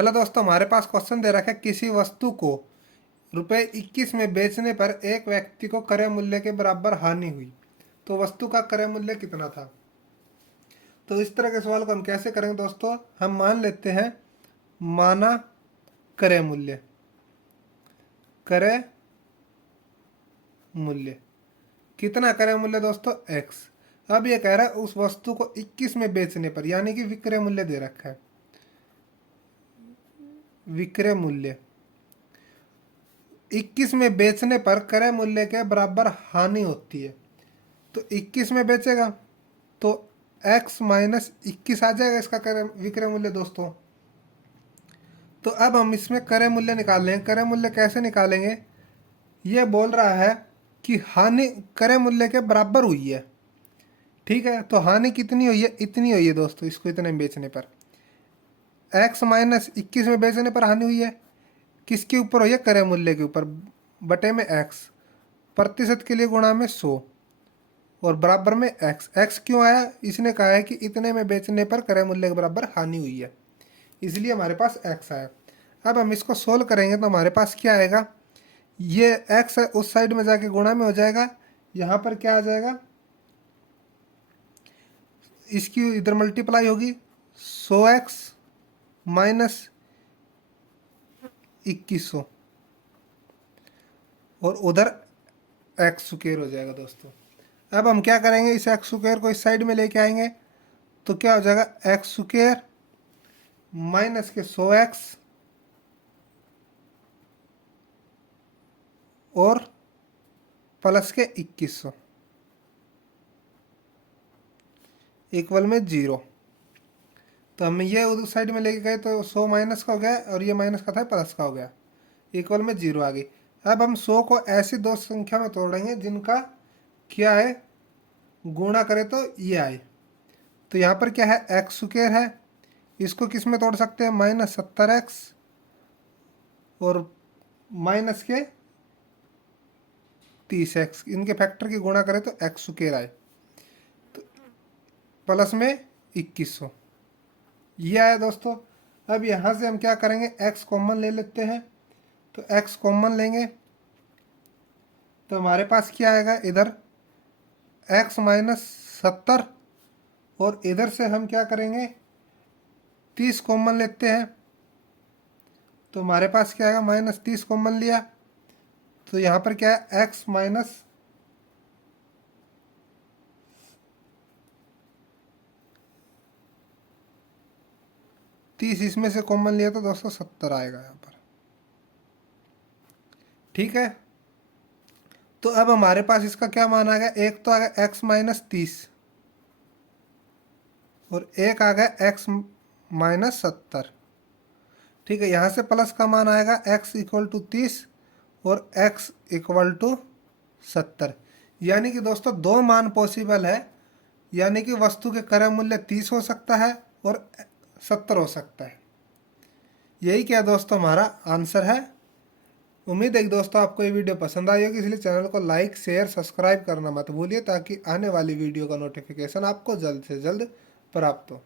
Hello दोस्तों, हमारे पास question दे रखा है किसी वस्तु को ₹21 में बेचने पर एक व्यक्ति को क्रय मूल्य के बराबर हानि हुई, तो वस्तु का क्रय मूल्य कितना था। तो इस तरह के सवाल को हम कैसे करेंगे दोस्तों, हम मान लेते हैं माना क्रय मूल्य। क्रय मूल्य कितना क्रय मूल्य दोस्तों, x। अब ये कह रहा है उस वस्तु को 21 में बेचने पर, यानी कि विक्रय मूल्य दे रखा है। विक्रय मूल्य 21 में बेचने पर क्रय मूल्य के बराबर हानि होती है। तो 21 में बेचेगा तो x माइनस 21 आ जाएगा इसका क्रय विक्रय मूल्य दोस्तों। तो अब हम इसमें क्रय मूल्य निकाल लेंगे। क्रय मूल्य कैसे निकालेंगे, ये बोल रहा है कि हानि क्रय मूल्य के बराबर हुई है। ठीक है, तो हानि कितनी हुई है, इतनी हुई है दोस्तों, इसको इतने में बेचने पर। x माइनस 21 में बेचने पर हानि हुई है, किसके ऊपर हुई है, क्रय मूल्य के ऊपर, बटे में x, प्रतिशत के लिए गुणा में 100 और बराबर में x क्यों आया, इसने कहा है कि इतने में बेचने पर क्रय मूल्य के बराबर हानि हुई है, इसलिए हमारे पास x आया। अब हम इसको सोल्व करेंगे तो हमारे पास क्या आएगा, ये x है उस साइड में जाके गुणा में हो जाएगा, यहाँ पर क्या आ जाएगा, इसकी इधर मल्टीप्लाई होगी 100x माइनस 2100 और उधर एक्स स्क्वायर हो जाएगा दोस्तों। अब हम क्या करेंगे, इस एक्स स्क्वायर को इस साइड में लेके आएंगे तो क्या हो जाएगा, एक्स स्क्वायर माइनस के 100x और प्लस के 2100 इक्वल में 0। तो हम ये उधर साइड में लेके गए तो 100 माइनस का हो गया और ये माइनस का था प्लस का हो गया, इक्वल में 0 आ गई। अब हम 100 को ऐसी दो संख्या में तोड़ेंगे जिनका क्या है, गुणा करें तो ये आए। तो यहाँ पर क्या है, एक्स स्क्वायर है, इसको किस में तोड़ सकते हैं, -70x और माइनस के 30x, इनके फैक्टर की गुणा करें तो एक्स स्क्वायर आए, तो प्लस में 2100 ये आया दोस्तों। अब यहाँ से हम क्या करेंगे, x कॉमन ले लेते हैं, तो x कॉमन लेंगे तो हमारे पास क्या आएगा, इधर x माइनस 70 और इधर से हम क्या करेंगे 30 कॉमन लेते हैं, तो हमारे पास क्या आएगा, -30 कॉमन लिया तो यहाँ पर क्या है, x माइनस 30 इसमें से कॉमन लिया तो दोस्तों 70 आएगा यहाँ पर। ठीक है, तो अब हमारे पास इसका क्या मान आ गया, एक तो आ गया x माइनस 30 और एक आ गया x माइनस 70। ठीक है, यहाँ से प्लस का मान आएगा x इक्वल टू 30 और x इक्वल टू 70, यानी कि दोस्तों दो मान पॉसिबल है, यानी कि वस्तु के क्रय मूल्य 30 हो सकता है और 70 हो सकता है। यही क्या दोस्तों हमारा आंसर है। उम्मीद है कि दोस्तों आपको ये वीडियो पसंद आई होगी, इसलिए चैनल को लाइक शेयर सब्सक्राइब करना मत भूलिए ताकि आने वाली वीडियो का नोटिफिकेशन आपको जल्द से जल्द प्राप्त हो।